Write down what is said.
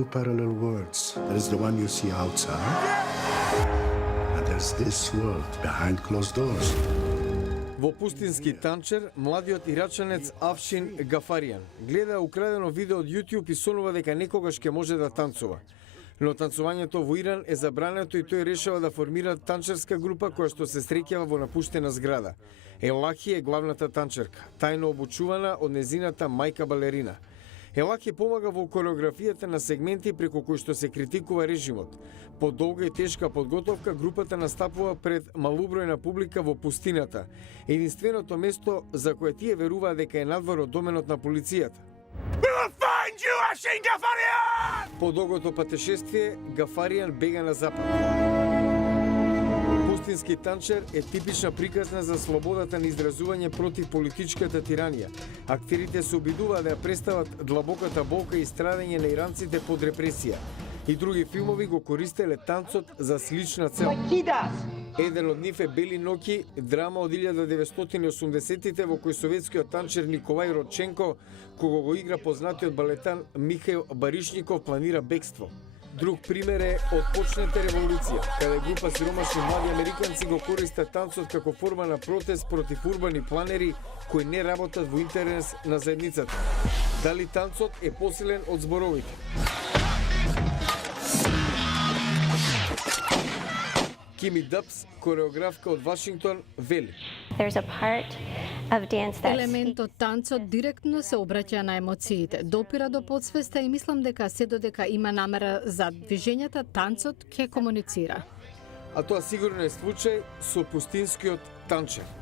Two parallel worlds. There is the one you see outside, and there's this world behind closed doors. Во пустински танчер, младиот ирачанец Афшин Гафаријан гледа украдено видео од YouTube и сонува дека некогаш ќе може да танцува. Но танцувањето во Иран е забрането и тој решава да формира танчерска група која што се среќава во напуштена зграда. Елахи е главната танчерка, тајно обучувана од незината мајка балерина. Елахи помага во кореографијата на сегменти преку кои што се критикува режимот. По долга и тешка подготовка, групата настапува пред малубројна публика во пустината, единственото место за кое тие веруваат дека е надвор од доменот на полицијата. По долгото патешествие, Гафаријан бега на запад. Пустински танчер е типична приказна за слободата на изразување против политичката тиранија. Актерите се обидуваат да ја представат длабоката болка и страдање на иранците под репресија. И други филмови го користеле танцот за слична цел. Еден од нив е Бели ноќи, драма од 1980-тите во кој советскиот танчер Николај Родченко, кого го игра познатиот балетан Михаил Баришников, планира бегство. Друг пример е Отпочнете револуција, каде група сиромашни млади американци го користат танцот како форма на протест против урбани планери кои не работат во интерес на заедницата. Дали танцот е посилен од зборовите? Кими Дъбс, кореографка од Вашингтон, вели: Елемент од танцот директно се обраќа на емоциите, допира до подсвеста и мислам дека се додека има намера за движењата, танцот ќе комуницира. А тоа сигурно е случај со пустинскиот танчер.